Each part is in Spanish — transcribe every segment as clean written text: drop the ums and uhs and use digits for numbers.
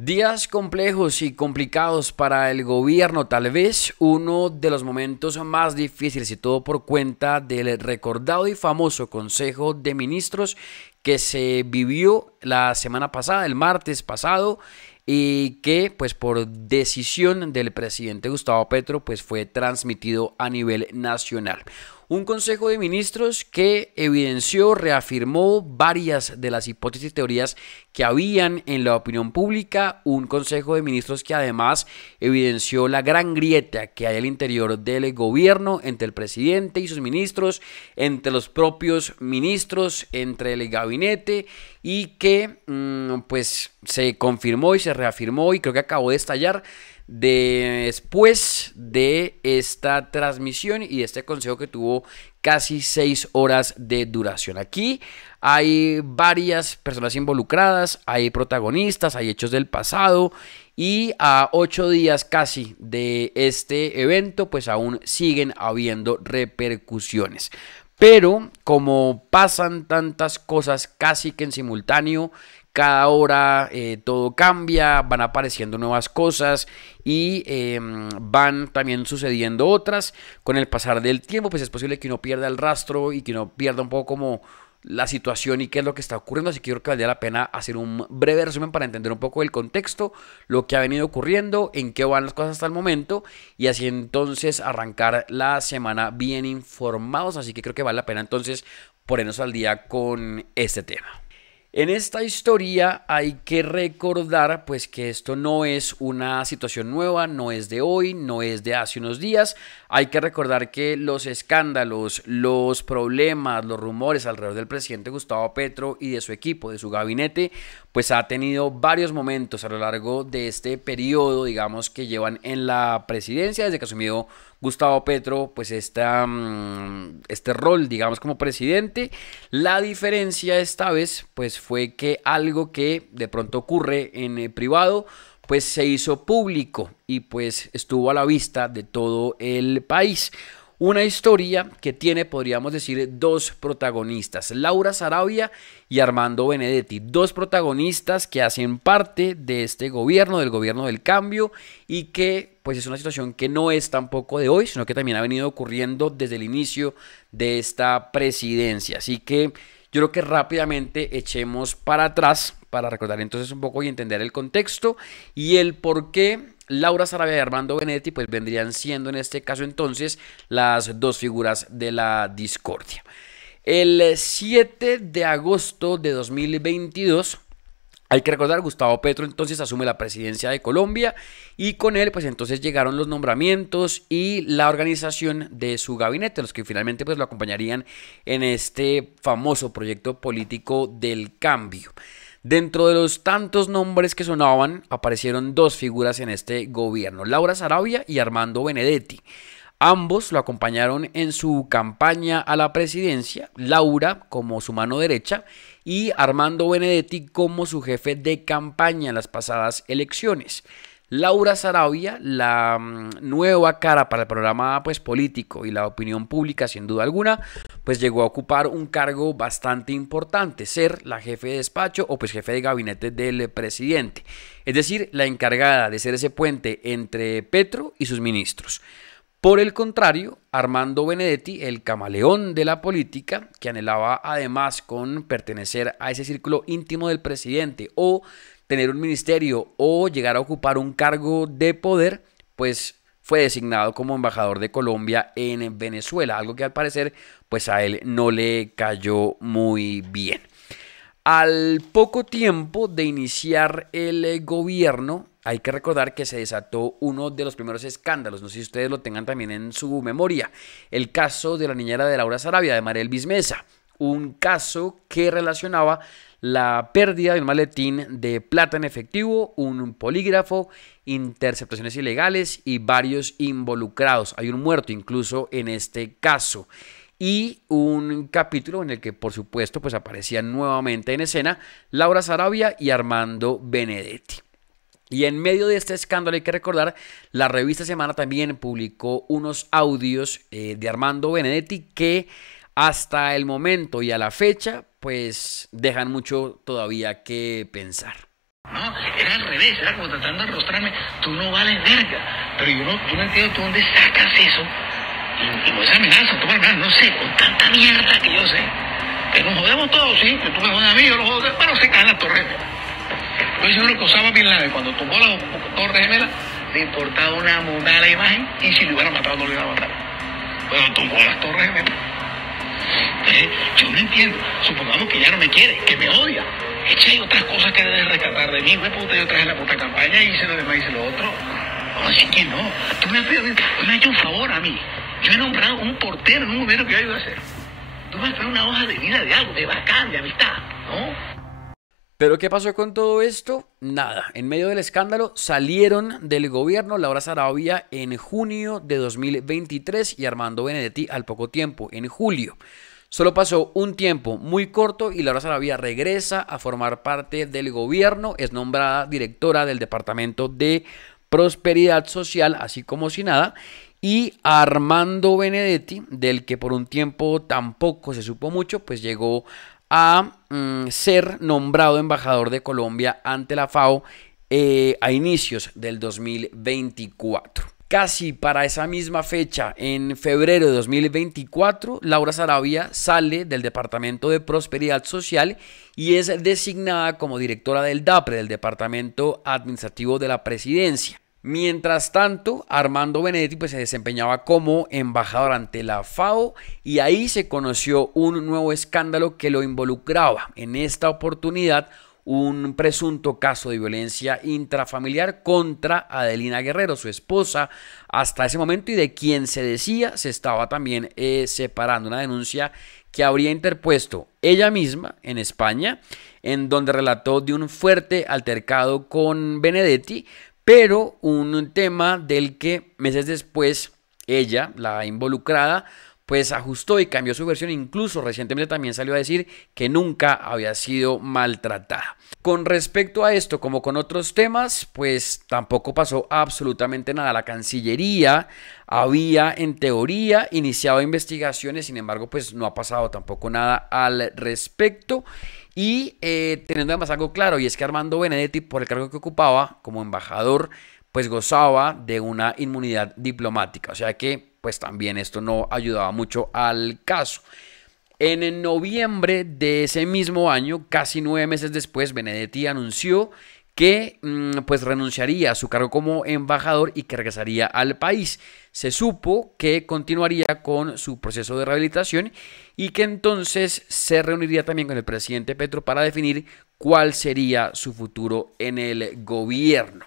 Días complejos y complicados para el gobierno, tal vez uno de los momentos más difíciles y todo por cuenta del recordado y famoso Consejo de Ministros que se vivió la semana pasada, el martes pasado, y que pues por decisión del presidente Gustavo Petro pues fue transmitido a nivel nacional. Un Consejo de Ministros que evidenció, reafirmó varias de las hipótesis y teorías que habían en la opinión pública. Un Consejo de Ministros que además evidenció la gran grieta que hay al interior del gobierno entre el presidente y sus ministros, entre los propios ministros, entre el gabinete, y que pues se confirmó y se reafirmó y creo que acabó de estallar después de esta transmisión y de este consejo que tuvo casi 6 horas de duración. Aquí hay varias personas involucradas, hay protagonistas, hay hechos del pasado, y a 8 días casi de este evento pues aún siguen habiendo repercusiones. Pero como pasan tantas cosas casi que en simultáneo, cada hora todo cambia, van apareciendo nuevas cosas y van también sucediendo otras. Con el pasar del tiempo, pues es posible que uno pierda el rastro y que uno pierda un poco como la situación y qué es lo que está ocurriendo. Así que creo que valdría la pena hacer un breve resumen para entender un poco el contexto, lo que ha venido ocurriendo, en qué van las cosas hasta el momento, y así entonces arrancar la semana bien informados. Así que creo que vale la pena entonces ponernos al día con este tema. En esta historia hay que recordar pues que esto no es una situación nueva, no es de hoy, no es de hace unos días. Hay que recordar que los escándalos, los problemas, los rumores alrededor del presidente Gustavo Petro y de su equipo, de su gabinete, pues ha tenido varios momentos a lo largo de este periodo, digamos, que llevan en la presidencia desde que asumió Gustavo Petro, pues este rol, digamos, como presidente. La diferencia esta vez, pues fue que algo que de pronto ocurre en privado, pues se hizo público y pues estuvo a la vista de todo el país. Una historia que tiene, podríamos decir, dos protagonistas, Laura Sarabia y Armando Benedetti, dos protagonistas que hacen parte de este gobierno, del gobierno del cambio, y que pues es una situación que no es tampoco de hoy, sino que también ha venido ocurriendo desde el inicio de esta presidencia. Así que yo creo que rápidamente echemos para atrás para recordar entonces un poco y entender el contexto y el por qué Laura Sarabia y Armando Benedetti pues vendrían siendo en este caso entonces las dos figuras de la discordia. El 7 de agosto de 2022, hay que recordar, Gustavo Petro entonces asume la presidencia de Colombia y con él pues entonces llegaron los nombramientos y la organización de su gabinete, los que finalmente pues lo acompañarían en este famoso proyecto político del cambio. Dentro de los tantos nombres que sonaban, aparecieron dos figuras en este gobierno, Laura Sarabia y Armando Benedetti. Ambos lo acompañaron en su campaña a la presidencia, Laura como su mano derecha y Armando Benedetti como su jefe de campaña en las pasadas elecciones. Laura Sarabia, la nueva cara para el programa pues, político y la opinión pública, sin duda alguna, pues llegó a ocupar un cargo bastante importante, ser la jefe de despacho o pues jefe de gabinete del presidente. Es decir, la encargada de ser ese puente entre Petro y sus ministros. Por el contrario, Armando Benedetti, el camaleón de la política, que anhelaba además con pertenecer a ese círculo íntimo del presidente o tener un ministerio o llegar a ocupar un cargo de poder, pues fue designado como embajador de Colombia en Venezuela, algo que al parecer pues a él no le cayó muy bien. Al poco tiempo de iniciar el gobierno, hay que recordar que se desató uno de los primeros escándalos, no sé si ustedes lo tengan también en su memoria, el caso de la niñera de Laura Sarabia, de Mariel Bismesa, un caso que relacionaba la pérdida de un maletín de plata en efectivo, un polígrafo, interceptaciones ilegales y varios involucrados. Hay un muerto incluso en este caso y un capítulo en el que por supuesto pues aparecían nuevamente en escena Laura Sarabia y Armando Benedetti. Y en medio de este escándalo hay que recordar, la revista Semana también publicó unos audios de Armando Benedetti que hasta el momento y a la fecha pues dejan mucho todavía que pensar. No, no, era al revés, era como tratando de arrostrarme, tú no vales verga. Pero yo no entiendo tú dónde sacas eso. Y con esa amenaza, no sé, con tanta mierda que yo sé. Que nos jodemos todos, sí, que tú me jodas a mí, yo lo jodo, pero se caen las torres gemelas. Yo seguro que Osama Bin Laden, cuando tomó las torres gemelas, le importaba una monada la imagen, y si lo hubiera matado, no lo iba a matar. Pero tomó las torres gemelas. Entonces, yo no entiendo. Supongamos que ya no me quiere, que me odia. Echa, hay otras cosas que debes rescatar de mí, güey, puta, yo traje la puta campaña y hice lo demás, hice lo otro. No, así que no. Tú me has hecho un favor a mí. Yo he nombrado un portero en un gobierno que yo ayudo a hacer. Tú me has traído una hoja de vida de algo, de bacán, de amistad, ¿no? Pero ¿qué pasó con todo esto? Nada. En medio del escándalo salieron del gobierno Laura Sarabia en junio de 2023 y Armando Benedetti al poco tiempo, en julio. Solo pasó un tiempo muy corto y Laura Sarabia regresa a formar parte del gobierno. Es nombrada directora del Departamento de Prosperidad Social, así como si nada. Y Armando Benedetti, del que por un tiempo tampoco se supo mucho, pues llegó a ser nombrado embajador de Colombia ante la FAO a inicios del 2024. Casi para esa misma fecha, en febrero de 2024, Laura Sarabia sale del Departamento de Prosperidad Social y es designada como directora del DAPRE, del Departamento Administrativo de la Presidencia. Mientras tanto, Armando Benedetti pues, se desempeñaba como embajador ante la FAO y ahí se conoció un nuevo escándalo que lo involucraba. En esta oportunidad, un presunto caso de violencia intrafamiliar contra Adelina Guerrero, su esposa hasta ese momento y de quien se decía se estaba también separando. Una denuncia que habría interpuesto ella misma en España, en donde relató de un fuerte altercado con Benedetti, pero un tema del que meses después ella, la involucrada, pues ajustó y cambió su versión. Incluso recientemente también salió a decir que nunca había sido maltratada. Con respecto a esto, como con otros temas, pues tampoco pasó absolutamente nada. La Cancillería había en teoría iniciado investigaciones, sin embargo, pues no ha pasado tampoco nada al respecto. Y teniendo además algo claro, y es que Armando Benedetti, por el cargo que ocupaba como embajador, pues gozaba de una inmunidad diplomática. O sea que pues también esto no ayudaba mucho al caso. En noviembre de ese mismo año, casi 9 meses después, Benedetti anunció que pues renunciaría a su cargo como embajador y que regresaría al país. Se supo que continuaría con su proceso de rehabilitación y que entonces se reuniría también con el presidente Petro para definir cuál sería su futuro en el gobierno.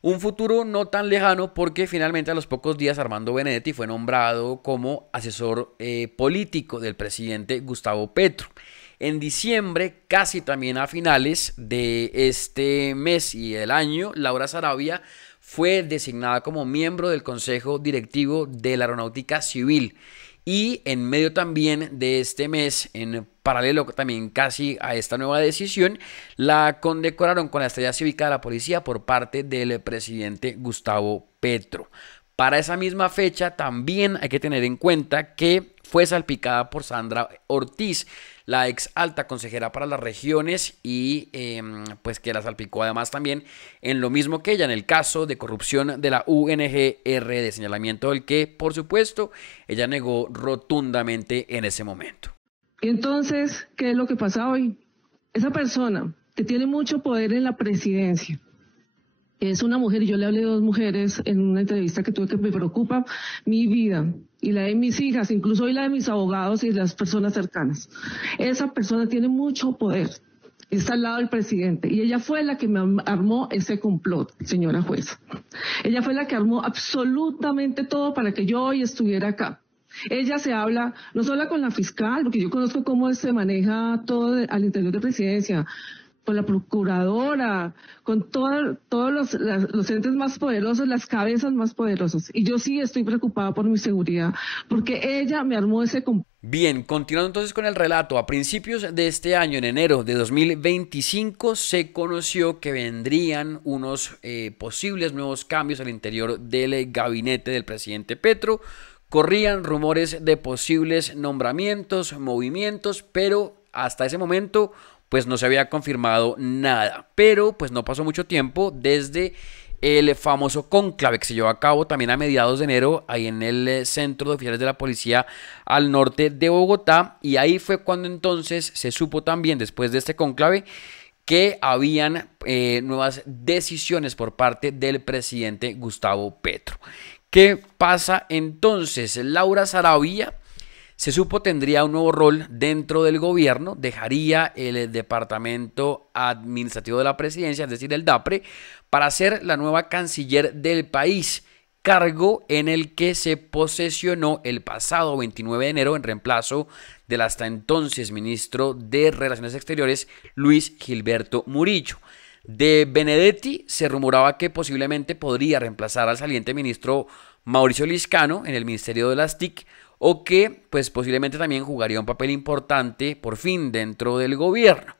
Un futuro no tan lejano porque finalmente a los pocos días Armando Benedetti fue nombrado como asesor político del presidente Gustavo Petro. En diciembre, casi también a finales de este mes y el año, Laura Sarabia fue designada como miembro del Consejo Directivo de la Aeronáutica Civil. Y en medio también de este mes, en paralelo también casi a esta nueva decisión, la condecoraron con la Estrella Cívica de la Policía por parte del presidente Gustavo Petro. Para esa misma fecha también hay que tener en cuenta que fue salpicada por Sandra Ortiz, la ex alta consejera para las regiones y pues que la salpicó además también en lo mismo que ella, en el caso de corrupción de la UNGR, de señalamiento del que, por supuesto, ella negó rotundamente en ese momento. Entonces, ¿qué es lo que pasa hoy? Esa persona que tiene mucho poder en la presidencia, es una mujer, y yo le hablé de 2 mujeres en una entrevista que tuve que me preocupa mi vida y la de mis hijas, incluso hoy la de mis abogados y las personas cercanas. Esa persona tiene mucho poder, está al lado del presidente y ella fue la que me armó ese complot, señora jueza. Ella fue la que armó absolutamente todo para que yo hoy estuviera acá. Ella se habla, no solo con la fiscal, porque yo conozco cómo se maneja todo al interior de presidencia, con la procuradora, con todos los entes más poderosos, las cabezas más poderosas. Y yo sí estoy preocupada por mi seguridad, porque ella me armó ese complot. Bien, continuando entonces con el relato, a principios de este año, en enero de 2025, se conoció que vendrían unos posibles nuevos cambios al interior del gabinete del presidente Petro. Corrían rumores de posibles nombramientos, movimientos, pero hasta ese momento pues no se había confirmado nada. Pero pues no pasó mucho tiempo desde el famoso cónclave que se llevó a cabo también a mediados de enero ahí en el Centro de Oficiales de la Policía al norte de Bogotá, y ahí fue cuando entonces se supo también, después de este cónclave, que habían nuevas decisiones por parte del presidente Gustavo Petro. ¿Qué pasa entonces? Laura Sarabia, se supo, tendría un nuevo rol dentro del gobierno, dejaría el departamento administrativo de la presidencia, es decir, el DAPRE, para ser la nueva canciller del país, cargo en el que se posesionó el pasado 29 de enero en reemplazo del hasta entonces ministro de Relaciones Exteriores, Luis Gilberto Murillo. De Benedetti se rumoraba que posiblemente podría reemplazar al saliente ministro Mauricio Liscano en el Ministerio de las TIC, o que pues posiblemente también jugaría un papel importante por fin dentro del gobierno.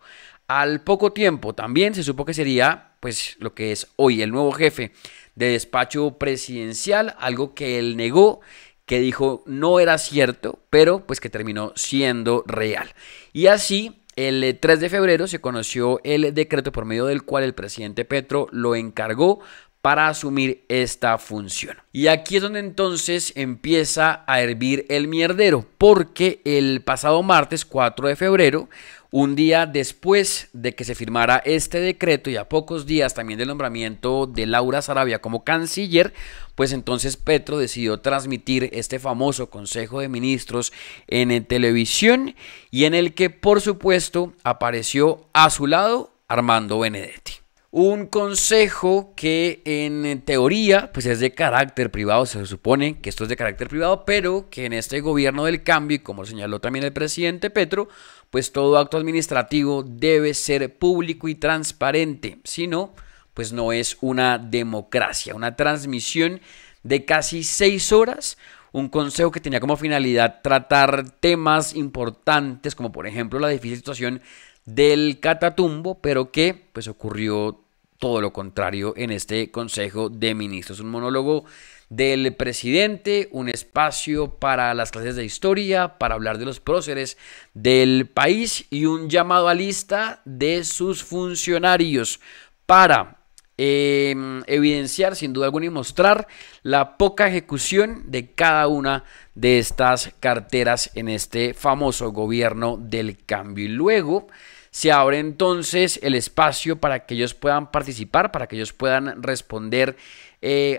Al poco tiempo también se supo que sería pues lo que es hoy el nuevo jefe de despacho presidencial, algo que él negó, que dijo no era cierto, pero pues que terminó siendo real. Y así, el 3 de febrero se conoció el decreto por medio del cual el presidente Petro lo encargó para asumir esta función. Y aquí es donde entonces empieza a hervir el mierdero, porque el pasado martes 4 de febrero, un día después de que se firmara este decreto y a pocos días también del nombramiento de Laura Sarabia como canciller, pues entonces Petro decidió transmitir este famoso Consejo de Ministros en televisión, y en el que por supuesto apareció a su lado Armando Benedetti. Un consejo que en teoría pues es de carácter privado, se supone que esto es de carácter privado, pero que en este gobierno del cambio, y como señaló también el presidente Petro, pues todo acto administrativo debe ser público y transparente, si no, pues no es una democracia. Una transmisión de casi 6 horas, un consejo que tenía como finalidad tratar temas importantes como por ejemplo la difícil situación del Catatumbo, pero que pues ocurrió todo lo contrario en este Consejo de Ministros. Un monólogo del presidente, un espacio para las clases de historia, para hablar de los próceres del país, y un llamado a lista de sus funcionarios para evidenciar sin duda alguna y mostrar la poca ejecución de cada una de estas carteras en este famoso gobierno del cambio. Y luego se abre entonces el espacio para que ellos puedan participar, para que ellos puedan responder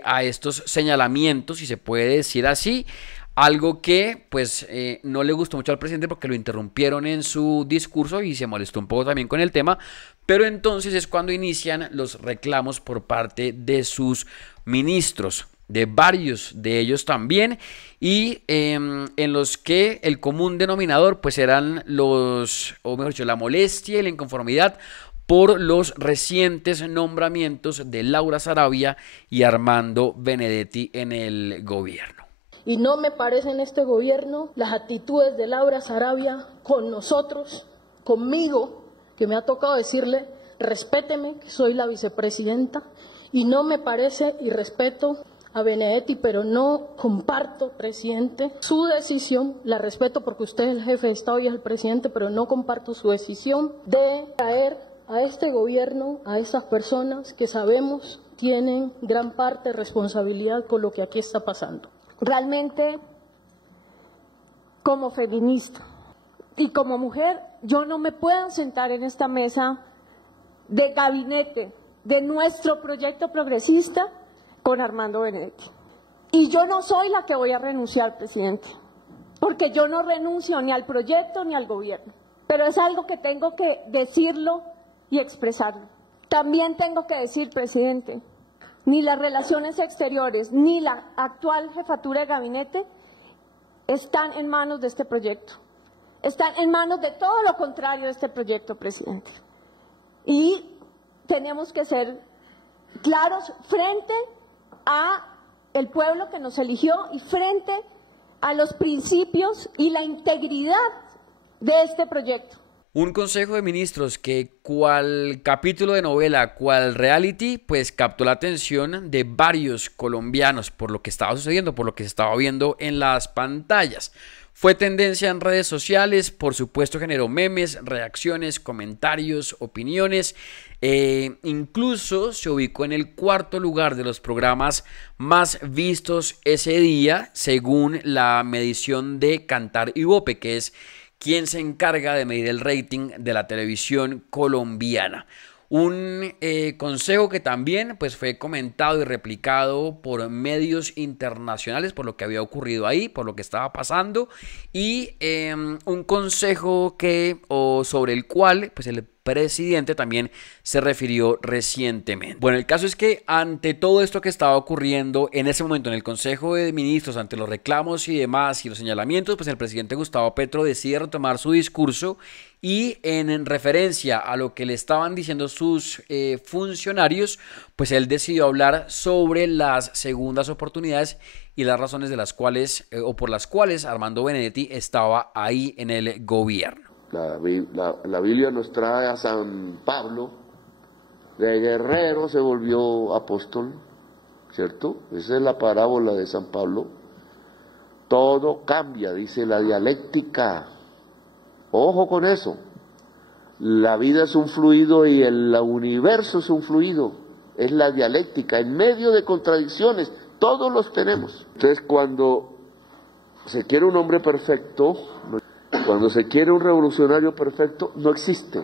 a estos señalamientos, si se puede decir así. Algo que pues no le gustó mucho al presidente porque lo interrumpieron en su discurso y se molestó un poco también con el tema, pero entonces es cuando inician los reclamos por parte de sus ministros, de varios de ellos también, y en los que el común denominador pues eran o mejor dicho, la molestia y la inconformidad por los recientes nombramientos de Laura Sarabia y Armando Benedetti en el gobierno. Y no me parecen en este gobierno las actitudes de Laura Sarabia con nosotros, conmigo, que me ha tocado decirle, respéteme, que soy la vicepresidenta, y no me parece, y respeto a Benedetti, pero no comparto, presidente, su decisión, la respeto porque usted es el jefe de Estado y es el presidente, pero no comparto su decisión de traer a este gobierno, a esas personas que sabemos tienen gran parte de responsabilidad con lo que aquí está pasando. Realmente, como feminista y como mujer, yo no me puedo sentar en esta mesa de gabinete de nuestro proyecto progresista con Armando Benedetti. Y yo no soy la que voy a renunciar, presidente, porque yo no renuncio ni al proyecto ni al gobierno. Pero es algo que tengo que decirlo y expresarlo. También tengo que decir, presidente, ni las relaciones exteriores, ni la actual jefatura de gabinete están en manos de este proyecto. Están en manos de todo lo contrario de este proyecto, presidente. Y tenemos que ser claros frente a el pueblo que nos eligió y frente a los principios y la integridad de este proyecto. Un consejo de ministros que, cual capítulo de novela, cual reality, pues captó la atención de varios colombianos por lo que estaba sucediendo, por lo que se estaba viendo en las pantallas. Fue tendencia en redes sociales, por supuesto generó memes, reacciones, comentarios, opiniones. Incluso se ubicó en el cuarto lugar de los programas más vistos ese día, según la medición de Cantar Ibope, que es quien se encarga de medir el rating de la televisión colombiana. Un consejo que también pues, fue comentado y replicado por medios internacionales por lo que había ocurrido ahí, por lo que estaba pasando, y un consejo sobre el cual pues, el presidente también se refirió recientemente. Bueno, el caso es que ante todo esto que estaba ocurriendo en ese momento en el Consejo de Ministros, ante los reclamos y demás y los señalamientos, pues el presidente Gustavo Petro decide retomar su discurso y en referencia a lo que le estaban diciendo sus funcionarios, pues él decidió hablar sobre las segundas oportunidades y las razones de las cuales o por las cuales Armando Benedetti estaba ahí en el gobierno. La Biblia nos trae a San Pablo, de guerrero se volvió apóstol, ¿cierto? Esa es la parábola de San Pablo. Todo cambia, dice la dialéctica. Ojo con eso. La vida es un fluido y el universo es un fluido. Es la dialéctica, en medio de contradicciones, todos los tenemos. Entonces, cuando se quiere un hombre perfecto, cuando se quiere un revolucionario perfecto, no existe.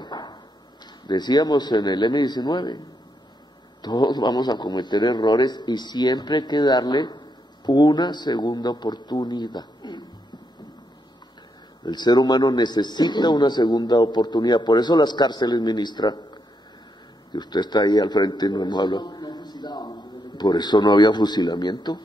Decíamos en el M19, todos vamos a cometer errores y siempre hay que darle una segunda oportunidad. El ser humano necesita una segunda oportunidad. Por eso las cárceles, ministra, que usted está ahí al frente y no hemos hablado. Por eso no había fusilamiento.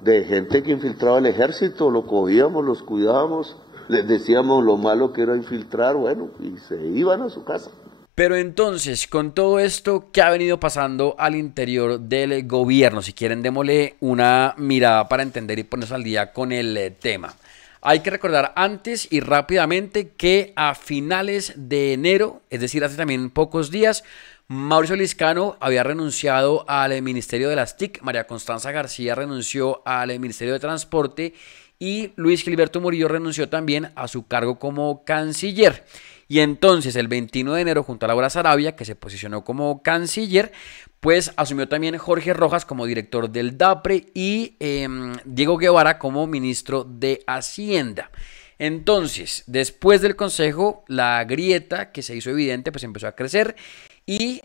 De gente que infiltraba el ejército, lo cogíamos, los cuidábamos, les decíamos lo malo que era infiltrar, bueno, y se iban a su casa. Pero entonces, con todo esto, ¿qué ha venido pasando al interior del gobierno? Si quieren, démosle una mirada para entender y ponernos al día con el tema. Hay que recordar antes y rápidamente que a finales de enero, es decir, hace también pocos días, Mauricio Liscano había renunciado al Ministerio de las TIC, María Constanza García renunció al Ministerio de Transporte y Luis Gilberto Murillo renunció también a su cargo como canciller. Y entonces el 21 de enero, junto a Laura Sarabia, que se posicionó como canciller, pues asumió también Jorge Rojas como director del DAPRE y Diego Guevara como ministro de Hacienda. Entonces, después del consejo, la grieta que se hizo evidente, pues empezó a crecer. Y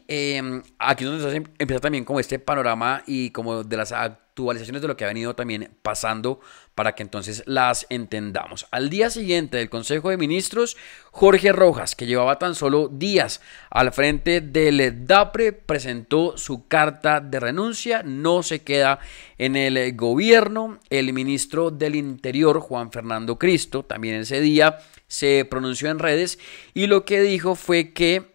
aquí es donde empieza también como este panorama y como de las actualizaciones de lo que ha venido también pasando para que entonces las entendamos. Al día siguiente del Consejo de Ministros, Jorge Rojas, que llevaba tan solo días al frente del DAPRE, presentó su carta de renuncia, no se queda en el gobierno. El ministro del Interior, Juan Fernando Cristo, también ese día se pronunció en redes y lo que dijo fue que,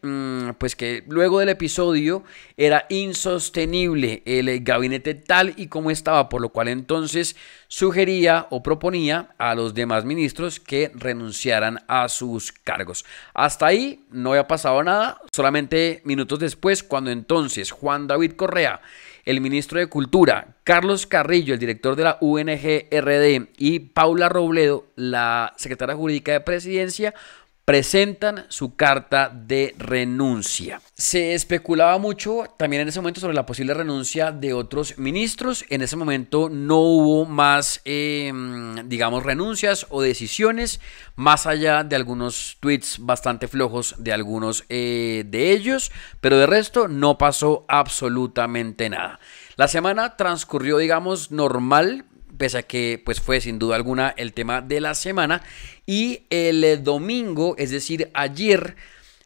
pues que luego del episodio era insostenible el gabinete tal y como estaba, por lo cual entonces sugería o proponía a los demás ministros que renunciaran a sus cargos. Hasta ahí no había pasado nada, solamente minutos después, cuando entonces Juan David Correa, el ministro de Cultura, Carlos Carrillo, el director de la UNGRD y Paula Robledo, la secretaria jurídica de Presidencia, presentan su carta de renuncia. Se especulaba mucho también en ese momento sobre la posible renuncia de otros ministros. En ese momento no hubo más, digamos, renuncias o decisiones, más allá de algunos tweets bastante flojos de algunos de ellos, pero de resto no pasó absolutamente nada. La semana transcurrió, digamos, normal, pese a que pues fue sin duda alguna el tema de la semana, y el domingo, es decir, ayer,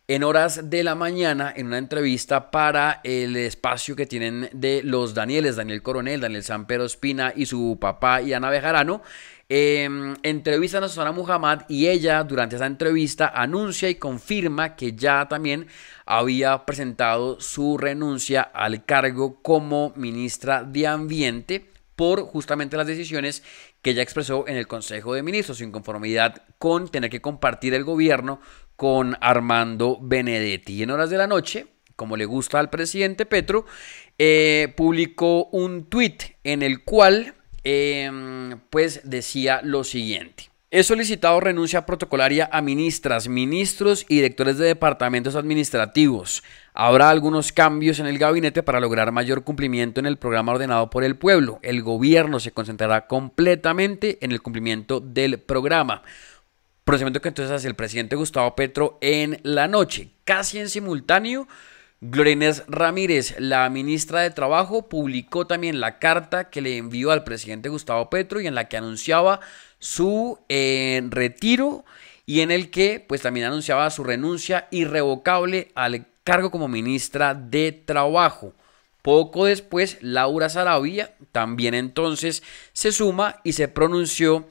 en horas de la mañana, en una entrevista para el espacio que tienen de los Danieles, Daniel Coronel, Daniel Samper Ospina y su papá y Ana Bejarano, entrevistan a Susana Muhammad y ella durante esa entrevista anuncia y confirma que ya también había presentado su renuncia al cargo como ministra de Ambiente por justamente las decisiones que ella expresó en el Consejo de Ministros, su inconformidad con tener que compartir el gobierno con Armando Benedetti. Y en horas de la noche, como le gusta al presidente Petro, publicó un tuit en el cual pues decía lo siguiente: He solicitado renuncia protocolaria a ministras, ministros y directores de departamentos administrativos. Habrá algunos cambios en el gabinete para lograr mayor cumplimiento en el programa ordenado por el pueblo. El gobierno se concentrará completamente en el cumplimiento del programa. Procedimiento que entonces hace el presidente Gustavo Petro en la noche. Casi en simultáneo, Gloria Inés Ramírez, la ministra de Trabajo, publicó también la carta que le envió al presidente Gustavo Petro y en la que anunciaba su retiro y en el que pues también anunciaba su renuncia irrevocable al cargo como ministra de Trabajo. Poco después, Laura Saravia también entonces se suma y se pronunció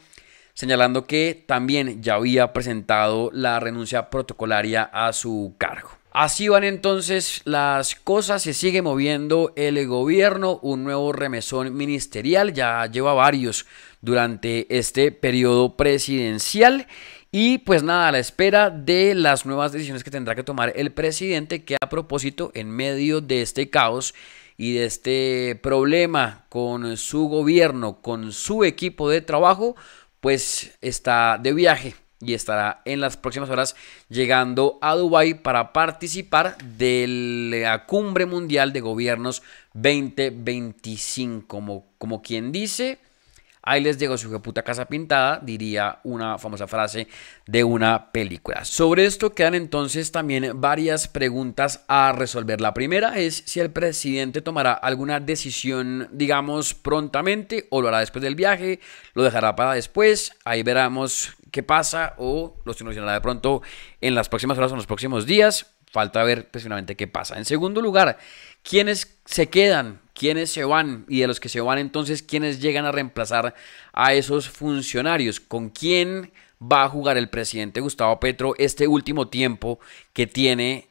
señalando que también ya había presentado la renuncia protocolaria a su cargo. Así van entonces las cosas, se sigue moviendo el gobierno, un nuevo remesón ministerial, ya lleva varios durante este periodo presidencial y pues nada, a la espera de las nuevas decisiones que tendrá que tomar el presidente, que a propósito, en medio de este caos y de este problema con su gobierno, con su equipo de trabajo, pues está de viaje y estará en las próximas horas llegando a Dubái para participar de la Cumbre Mundial de Gobiernos 2025. Como quien dice, ahí les llegó su puta casa pintada, diría una famosa frase de una película. Sobre esto quedan entonces también varias preguntas a resolver. La primera es si el presidente tomará alguna decisión, digamos, prontamente o lo hará después del viaje, lo dejará para después, ahí veremos qué pasa o lo solucionará de pronto en las próximas horas o en los próximos días. Falta ver pues finalmente qué pasa. En segundo lugar, ¿quiénes se quedan? ¿Quiénes se van? Y de los que se van entonces, ¿quiénes llegan a reemplazar a esos funcionarios? ¿Con quién va a jugar el presidente Gustavo Petro este último tiempo que tiene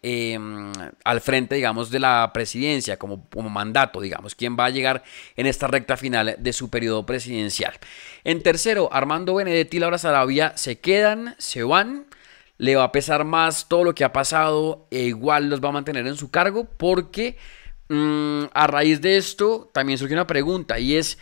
al frente, digamos, de la presidencia como mandato, digamos? ¿Quién va a llegar en esta recta final de su periodo presidencial? En tercero, Armando Benedetti y Laura Saravia se quedan, se van. Le va a pesar más todo lo que ha pasado e igual los va a mantener en su cargo porque a raíz de esto también surge una pregunta y es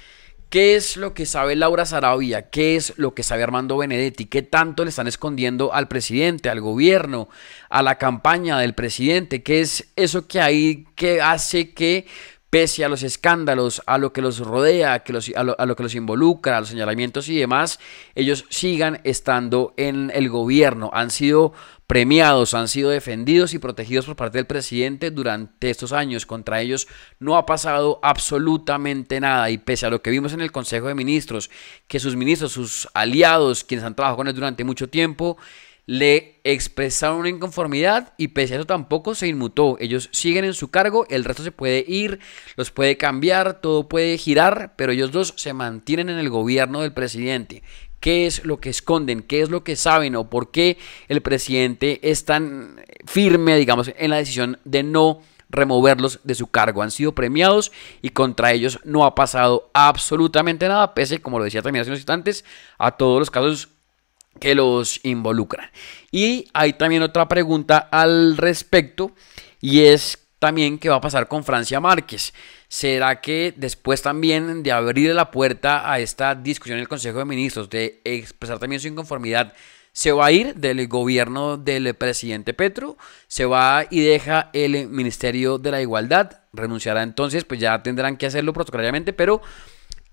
¿qué es lo que sabe Laura Saravia? ¿Qué es lo que sabe Armando Benedetti? ¿Qué tanto le están escondiendo al presidente, al gobierno, a la campaña del presidente? ¿Qué es eso que hay que hace que pese a los escándalos, a lo que los rodea, a lo que los involucra, a los señalamientos y demás, ellos sigan estando en el gobierno? Han sido premiados, han sido defendidos y protegidos por parte del presidente durante estos años. Contra ellos no ha pasado absolutamente nada y pese a lo que vimos en el Consejo de Ministros, que sus ministros, sus aliados, quienes han trabajado con él durante mucho tiempo, le expresaron una inconformidad y pese a eso tampoco se inmutó. Ellos siguen en su cargo, el resto se puede ir, los puede cambiar, todo puede girar, pero ellos dos se mantienen en el gobierno del presidente. ¿Qué es lo que esconden? ¿Qué es lo que saben? ¿O por qué el presidente es tan firme, digamos, en la decisión de no removerlos de su cargo? Han sido premiados y contra ellos no ha pasado absolutamente nada, pese, como lo decía también hace unos instantes, a todos los casos que los involucran. Y hay también otra pregunta al respecto y es también qué va a pasar con Francia Márquez. ¿Será que después también de abrir la puerta a esta discusión en el Consejo de Ministros, de expresar también su inconformidad, se va a ir del gobierno del presidente Petro? ¿Se va y deja el Ministerio de la Igualdad? ¿Renunciará entonces? Pues ya tendrán que hacerlo protocolariamente, pero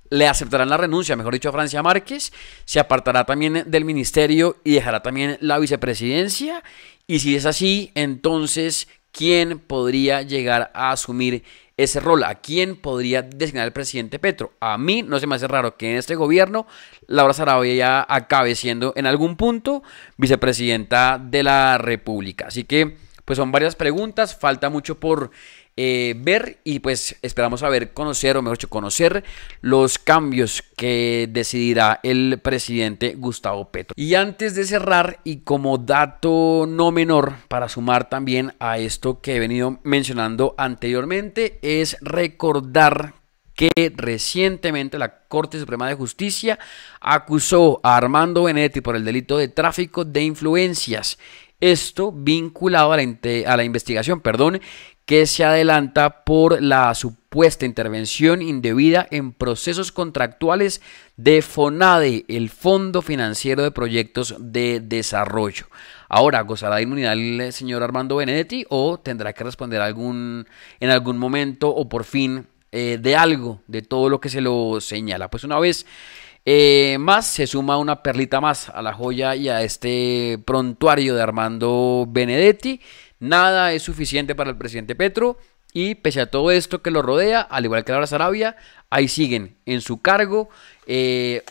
le aceptarán la renuncia, mejor dicho, a Francia Márquez. Se apartará también del ministerio y dejará también la vicepresidencia. Y si es así, entonces, ¿quién podría llegar a asumir ese rol? ¿A quién podría designar el presidente Petro? A mí no se me hace raro que en este gobierno Laura Saravia ya acabe siendo en algún punto vicepresidenta de la República. Así que pues son varias preguntas, falta mucho por ver y pues esperamos conocer los cambios que decidirá el presidente Gustavo Petro. Y antes de cerrar y como dato no menor para sumar también a esto que he venido mencionando anteriormente, es recordar que recientemente la Corte Suprema de Justicia acusó a Armando Benedetti por el delito de tráfico de influencias. Esto vinculado a la investigación, que se adelanta por la supuesta intervención indebida en procesos contractuales de FONADE, el Fondo Financiero de Proyectos de Desarrollo. Ahora, ¿gozará de inmunidad el señor Armando Benedetti o tendrá que responder en algún momento o por fin de algo, de todo lo que se lo señala? Pues una vez más se suma una perlita más a la joya y a este prontuario de Armando Benedetti. Nada es suficiente para el presidente Petro y pese a todo esto que lo rodea, al igual que Laura Sarabia, ahí siguen en su cargo,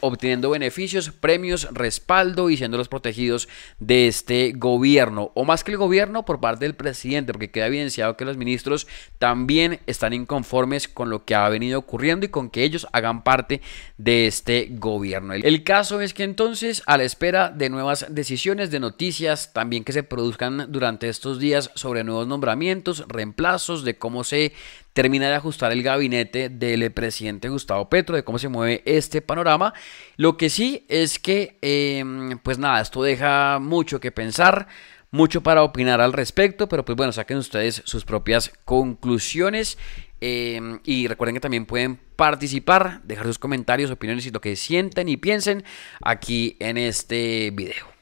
obteniendo beneficios, premios, respaldo y siendo los protegidos de este gobierno, o más que el gobierno, por parte del presidente, porque queda evidenciado que los ministros también están inconformes con lo que ha venido ocurriendo y con que ellos hagan parte de este gobierno. El caso es que entonces, a la espera de nuevas decisiones, de noticias también que se produzcan durante estos días sobre nuevos nombramientos, reemplazos, de cómo se termina de ajustar el gabinete del presidente Gustavo Petro, de cómo se mueve este panorama. Lo que sí es que, pues nada, esto deja mucho que pensar, mucho para opinar al respecto, pero pues bueno, saquen ustedes sus propias conclusiones. Y recuerden que también pueden participar, dejar sus comentarios, opiniones y lo que sienten y piensen aquí en este video.